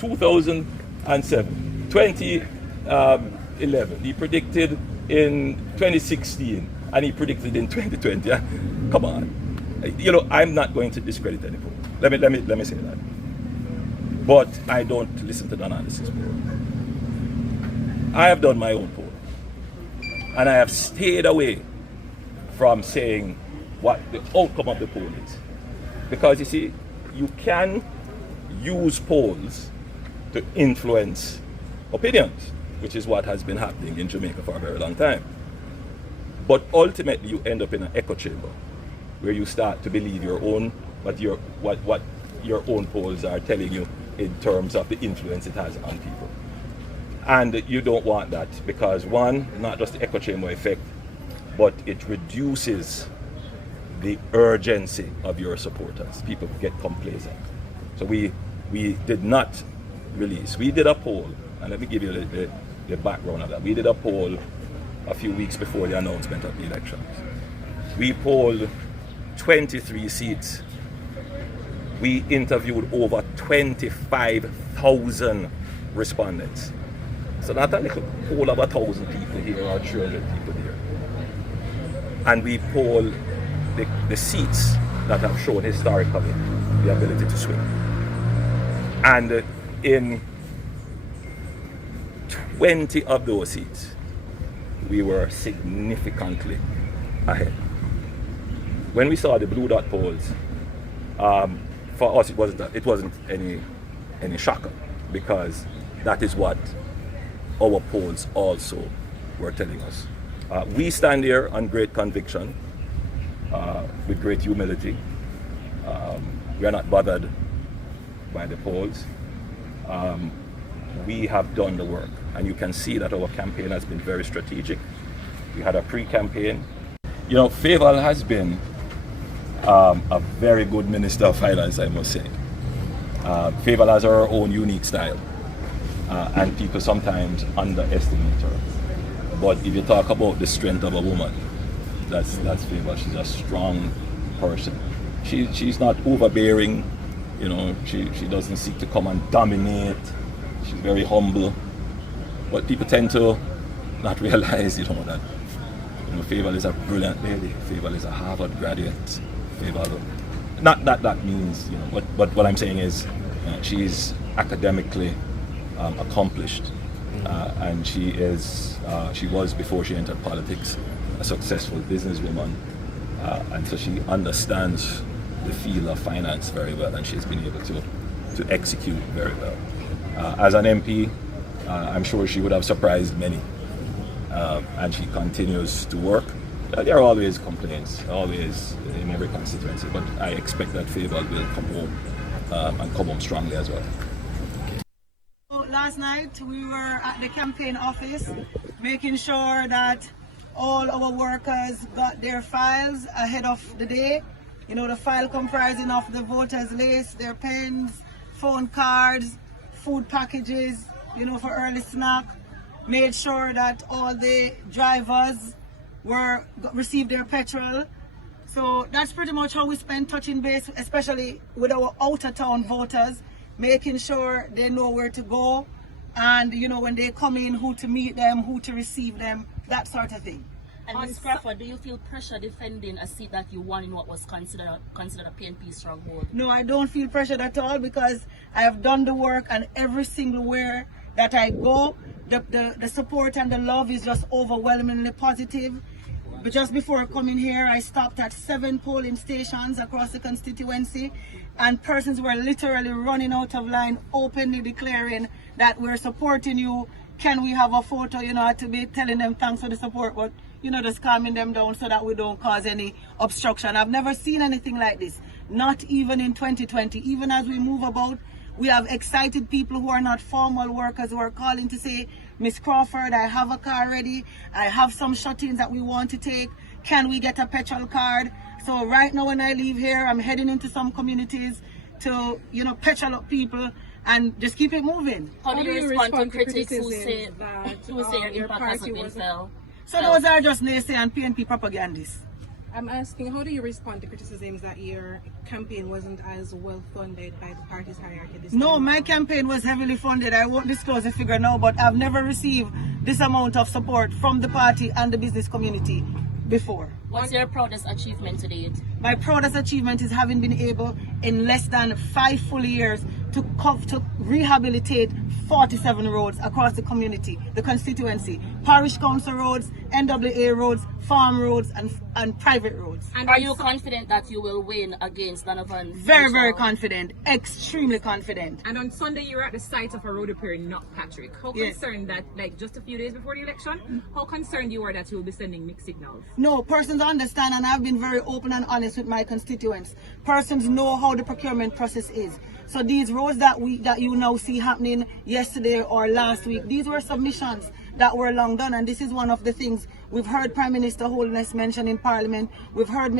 2007, 2011. He predicted in 2016, and he predicted in 2020. Come on, you know, I'm not going to discredit any poll. Let me say that. But I don't listen to the analysis poll. I have done my own poll, and I have stayed away from saying what the outcome of the poll is, because you see, you can use polls to influence opinions, which is what has been happening in Jamaica for a very long time. But ultimately, you end up in an echo chamber where you start to believe your own, what your own polls are telling you in terms of the influence it has on people. And you don't want that, because one, not just the echo chamber effect, but it reduces the urgency of your supporters. People get complacent. So we did not release. We did a poll, and let me give you the background of that. We did a poll a few weeks before the announcement of the elections. We polled 23 seats. We interviewed over 25,000 respondents. So not a little poll of 1,000 people here or 300 people here. And we polled the seats that have shown historically the ability to swing. And in 20 of those seats, we were significantly ahead. When we saw the blue dot polls, for us it wasn't any shocker, because that is what our polls also were telling us. We stand here on great conviction, with great humility. We are not bothered by the polls. We have done the work, and you can see that our campaign has been very strategic. We had a pre-campaign. You know, Favour has been a very good Minister of Finance, I must say. Favour has her own unique style, and people sometimes underestimate her. But if you talk about the strength of a woman, that's Favour. She's a strong person. She's not overbearing, you know. She doesn't seek to come and dominate. She's very humble. But people tend to not realize, you know, that, you know, Favour is a brilliant lady. Favour is a Harvard graduate. Favour, not that means, you know, but what I'm saying is, she's academically accomplished, and she was, before she entered politics, a successful businesswoman, and so she understands the field of finance very well, and she's been able to execute very well. As an MP, I'm sure she would have surprised many, and she continues to work. There are always complaints, always in every constituency, but I expect that Favour will come home and come home strongly as well. Last night we were at the campaign office making sure that all our workers got their files ahead of the day. You know, the file comprising of the voters' list, their pens, phone cards, food packages, you know, for early snack. Made sure that all the drivers received their petrol. So that's pretty much how we spend touching base, especially with our outer town voters, making sure they know where to go, and, you know, when they come in, who to meet them, who to receive them, that sort of thing. And Ms. Crawford, do you feel pressure defending a seat that you won in what was considered a PNP stronghold? No, I don't feel pressured at all, because I have done the work, and every single where that I go, the support and the love is just overwhelmingly positive. But just before coming here, I stopped at 7 polling stations across the constituency, and persons were literally running out of line, openly declaring that we're supporting you. Can we have a photo? You know, I had to be telling them thanks for the support, but, you know, just calming them down so that we don't cause any obstruction. I've never seen anything like this, not even in 2020. Even as we move about, we have excited people who are not formal workers who are calling to say, Miss Crawford, I have a car ready. I have some shut-ins that we want to take. Can we get a petrol card? So right now when I leave here, I'm heading into some communities to, you know, petrol up people and just keep it moving. How do you respond to critics who say that your impact hasn't been felt? So those are just naysay and PNP propagandists. I'm asking, how do you respond to criticisms that your campaign wasn't as well funded by the party's hierarchy this No, time my around? campaign was heavily funded. I won't disclose the figure now, but I've never received this amount of support from the party and the business community before. What's your proudest achievement to date? My proudest achievement is having been able, in less than 5 full years, to rehabilitate 47 roads across the community, the constituency, parish council roads, NWA roads, farm roads, and private roads. And Are you confident that you will win against Donovan? Very, very confident, extremely confident. And on Sunday, you were at the site of a road repair in Knockpatrick. How Yes. concerned that, like just a few days before the election, how concerned you were that you will be sending mixed signals? No, persons understand, and I've been very open and honest with my constituents. Persons know how the procurement process is. So these roads that you now see happening yesterday or last week, these were submissions that were long done, and this is one of the things we've heard Prime Minister Holness mention in Parliament. We've heard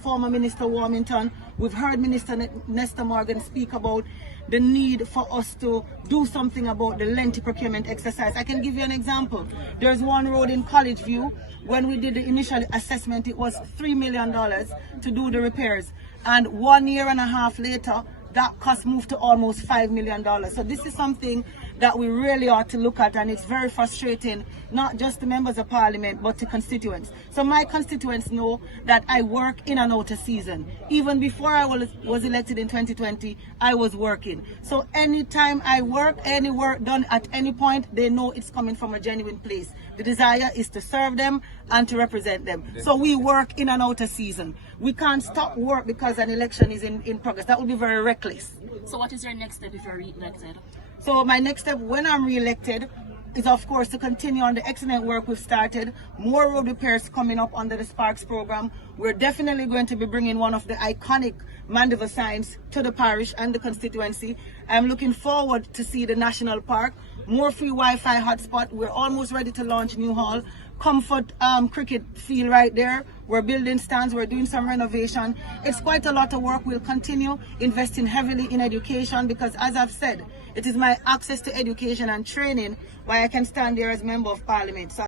former Minister Warmington, we've heard Minister Nestor Morgan speak about the need for us to do something about the lengthy procurement exercise. I can give you an example. There's one road in College View. When we did the initial assessment, it was $3 million to do the repairs, and 1.5 years later, that cost moved to almost $5 million. So this is something that we really ought to look at, and it's very frustrating, not just to members of parliament, but to constituents. So my constituents know that I work in and out of season. Even before I was elected in 2020, I was working. So anytime I work, any work done at any point, they know it's coming from a genuine place. The desire is to serve them and to represent them. So we work in and out of season. We can't stop work because an election is in progress. That would be very reckless. So what is your next step if you're re-elected? So my next step when I'm re-elected is, of course, to continue on the excellent work we've started. More road repairs coming up under the Sparks program. We're definitely going to be bringing one of the iconic Mandeville signs to the parish and the constituency. I'm looking forward to see the national park. More free Wi-Fi hotspot. We're almost ready to launch New Hall. Comfort cricket field right there. We're building stands. We're doing some renovation. It's quite a lot of work. We'll continue investing heavily in education because, as I've said, it is my access to education and training why I can stand there as Member of Parliament. So